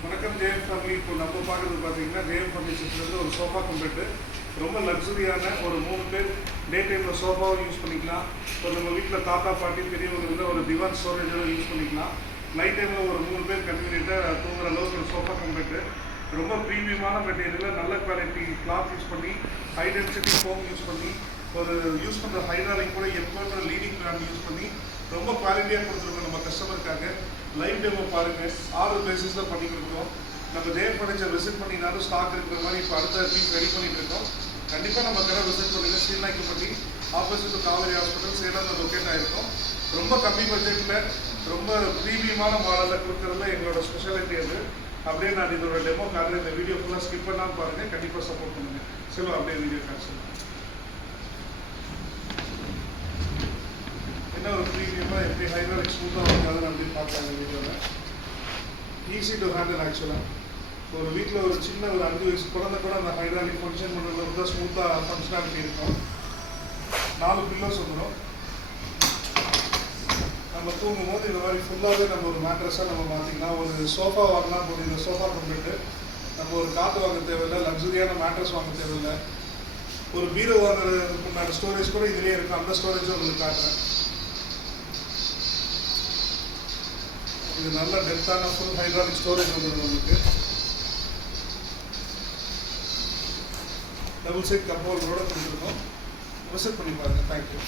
வணக்கம் ஜெயம் ஃபேமிலி. இப்போ நம்ம பார்க்குறது பார்த்தீங்கன்னா ஜெயம் ஃபர்னிச்சர்ஸ்லேருந்து ஒரு சோஃபா கம்பெட்டு ரொம்ப லக்ஸுரியான ஒரு 3 பேர் டே டைமில் சோஃபாவும் யூஸ் பண்ணிக்கலாம். இப்போ நம்ம வீட்டில் தாத்தா பாட்டி பெரியவங்க இருந்தால் ஒரு திவான் ஸ்டோரேஜும் யூஸ் பண்ணிக்கலாம். நைட் டைமில் ஒரு 3 பேர் கன்வீனியண்ட்டாக தூங்குற அளவுக்கு ஒரு சோஃபா கம்பெட்டு ரொம்ப ப்ரீமியமான மெட்டீரியலில் நல்ல குவாலிட்டி கிளாத் யூஸ் பண்ணி ஹை டென்சிட்டி ஃபோம் யூஸ் பண்ணி ஒரு யூஸ் பண்ணுற ஹைட்ராலிக் கூட எப்போன்ற லீடிங் பிராண்ட் யூஸ் பண்ணி ரொம்ப குவாலிட்டியாக கொடுத்துருக்கோம் நம்ம கஸ்டமருக்காக. லைவ் டெமோ பாருங்கள், ஆர்டர் பேசிஸில் பண்ணி கொடுக்குறோம். நம்ம ஜெயம் ஃபர்னிச்சர் விசிட் பண்ணினாலும் ஸ்டாக் இருக்கிற மாதிரி இப்போ அடுத்த பீஸ் ரெடி பண்ணிட்டு இருக்கோம். கண்டிப்பாக நம்ம கடை விசிட் பண்ணுங்கள். ஸ்ரீநாய்க்கப்பட்டி ஆப்போசிட் காவேரி ஹாஸ்பிட்டல் சேலத்தில் லொக்கேட் ஆகிருக்கும். ரொம்ப கம்மி பட்ஜெட்டில் ரொம்ப ப்ரீமியமான மாடலில் கொடுக்குறதுல எங்களோட ஸ்பெஷாலிட்டி அது. அப்படியே நான் இதோட டெமோ காரணம் இந்த வீடியோ ஃபுல்லாக ஸ்கிப் பண்ணாமல் பாருங்கள். கண்டிப்பாக சப்போர்ட் பண்ணுங்கள். சரி, அப்படியே வீடியோ காட்சி என்ன ஒரு ப்ரீமியமாக எப்படி ஹைட்ராலிக் ஸ்மூத்தாக இருக்காதுன்னு அப்படி பார்த்தாங்க. வீடியோவில் ஈஸி டு ஹேண்டில். ஆக்சுவலாக ஒரு வீட்டில் ஒரு சின்ன ஒரு 5 வயசு குழந்தை கூட அந்த ஹைட்ராலிக் ஃபங்க்ஷன் பண்ணுறது ரொம்ப ஸ்மூத்தாக ஃபங்க்ஷனாலிட்டி இருக்கும். 4 பில்லோஸ் வந்துடும். நம்ம தூங்கும் போது இந்த மாதிரி ஃபுல்லாகவே நம்ம ஒரு மேட்ரஸாக நம்ம பார்த்திங்கன்னா ஒரு சோஃபா வாங்கினா போது இந்த சோஃபா கம்ப்ளீட்டு நம்ம ஒரு காற்று வாங்க தேவையில்லை, லக்ஸுரியான மேட்ரஸ் வாங்க தேவையில்லை. ஒரு பீரோ வாங்குறதுக்கு உண்டான ஸ்டோரேஜ் கூட இதுலேயே இருக்கும். அந்த ஸ்டோரேஜும் உங்களுக்கு காட்டுறேன். இது நல்ல டெப்த்தான ஃபுல் ஹைட்ராலிக் ஸ்டோரேஜ் வந்துடும் உங்களுக்கு. டபுள் சைட் கப்போல் கூட கொடுத்துருக்கோம். விசிட் பண்ணி பாருங்கள். தேங்க்யூ.